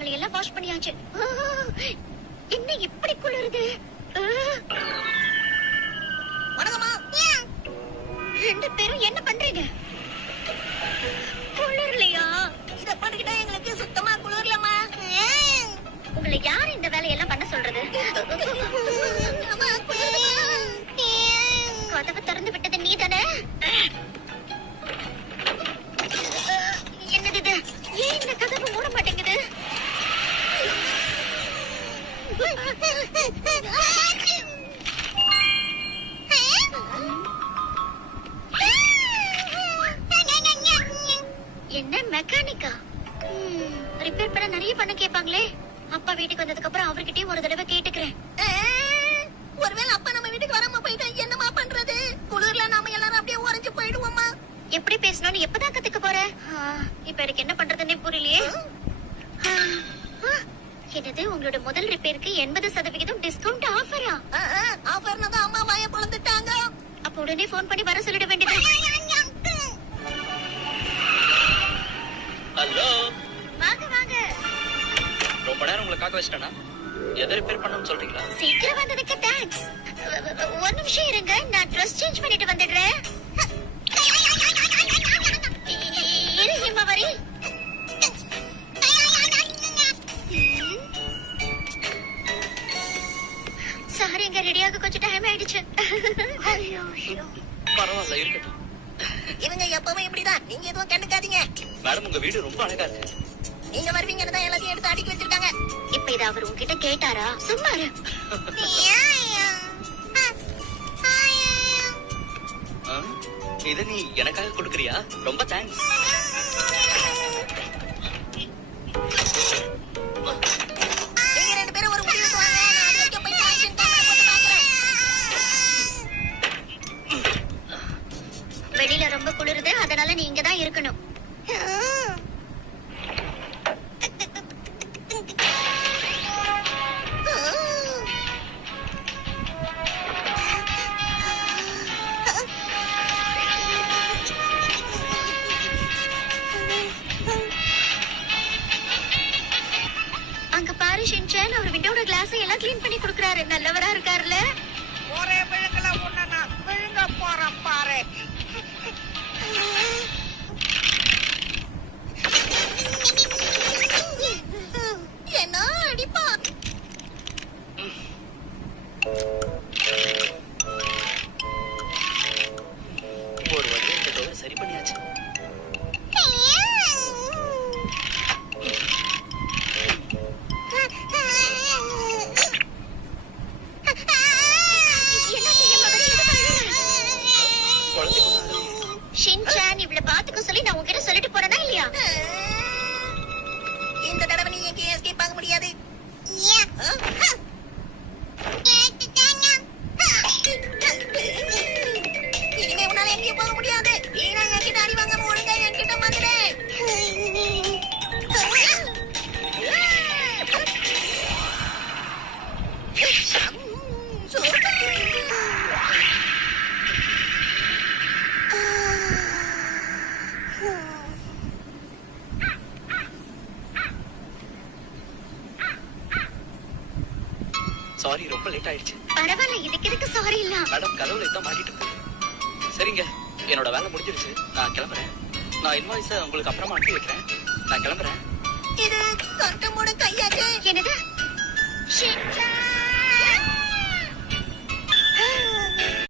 பாத்திரங்களை எல்லாம் வாஷ் பண்ணியாச்சு. என்ன இப்படி குளிருது? ரெண்டு பேரும் என்ன பண்றீங்க? குளிரலையா? இத பண்ணிக்கிட்டா எங்களுக்கு சுத்தமா குளிரலமா. உங்களை யார் இந்த வேலையெல்லாம் பண்ண சொல்றது? கதவு திறந்து விட்டது நீ தானே? என்னது இது? ஏன் இந்த கதவு மூட மாட்டேங்குது? என்ன மெக்கானிக்கா? ரிப்பேர் பண்ண நிறைய பண்ண கேட்பாங்களே. அப்பா வீட்டுக்கு வந்ததுக்கு அப்புறம் அவர்கிட்டயும் ஒரு தடவை கேட்டுக்கிறேன். ஒருவேளை அப்பா நம்ம வீட்டுக்கு வராம போயிட்டா என்னமா பண்றது? குளிர்ல நாம எல்லாரும் அப்படியே உறைஞ்சு போயிடுவோமா? எப்படி பேசணும்னு எப்பதான் கத்துக்க போற? இப்ப எனக்கு என்ன பண்றதுன்னே புரியலையே. என்னது, உங்களோட முதல் ரிப்பேருக்கு 80% டிஸ்கவுண்ட் ஆஃபரா? ஆஃபர்னா தான் அம்மா வாய பொளந்துட்டாங்க. அப்ப உடனே போன் பண்ணி வர சொல்லிட வேண்டியது. ஹலோ, வாங்க வாங்க. ரொம்ப நேரம் உங்களை காக்க வச்சிட்டேனா? எதை ரிப்பேர் பண்ணணும்னு சொல்றீங்களா? சீக்கிரம் வந்ததுக்கு தேங்க்ஸ். ஒரு நிமிஷம் இருங்க, நான் ட்ரெஸ் சேஞ்ச் பண்ணிட்டு வந்துடுறேன். இரு ஹிமவரி. சாரிங்க, ரெடியாக கொஞ்சம் டைம் ஆயிடுச்சு. பரவாயில்ல, இருக்கட்டும். இவங்க எப்பவும் இப்படிதான். நீங்க எதுவும் கண்டுக்காதீங்க. மேடம், உங்க வீடு ரொம்ப அழகா இருக்கு. நீங்க வருவீங்கன்னு தான் எல்லாத்தையும் எடுத்து அடுக்கி வச்சிருக்காங்க. இப்ப இத அவர் உங்ககிட்ட கேட்டாரா? சும்மா இரு. இத நீ எனக்காக கொடுக்கறியா? ரொம்ப தேங்க்ஸ். நீங்க ரெண்டு பேரும் ஒரு முடிவுக்கு வாங்க. நான் அது வரைக்கும் போய் ஆக்ஷன் கேமரா போட்டு பார்க்கறேன். வெளியில ரொம்ப குளிருது, அதனால நீ இங்க தான் இருக்கணும். அங்க பாரு ஷின்சான், அவர் விண்டோட கிளாஸ் எல்லாம் க்ளீன் பண்ணி கொடுக்கறாரு. நல்லவரா இருக்காருல்ல? ஒரே விழுங்கல உன்ன நான் விழுங்க போறேன் பாரு. என்ன அடிப்பா? ஒரு வழியா இந்த டோரை சரி பண்ணியாச்சு. ஷின்சான், இவளை பாத்துக்க சொல்லி நான் உங்ககிட்ட சொல்லிட்டு போறேனா இல்லையா? இந்த தடவை நீ எங்கேயும் எஸ்கேப் ஆக முடியாது. இனிமே உன்னால எங்கேயும் போக முடியாது. வீணா என்கிட்ட அடி வாங்காம ஒழுங்கா என்கிட்ட வந்துடு. சாரி, ரொம்ப லேட் ஆயிடுச்சு. பரவாயில்ல, இதுக்கு எதுக்கு சாரி இல்ல? மேடம், கதவுல இதான் மாட்டிட்டு இருக்கு. சரிங்க, என்னோட வேலை முடிஞ்சிருச்சு. நான் கிளம்புறேன். நான் இன்வாய்ஸை உங்களுக்கு அப்புறமா அனுப்பி வைக்கிறேன். நான் கிளம்புறேன். இது கட்டமோட கையாச்சு. என்னது? ஷின்சான்!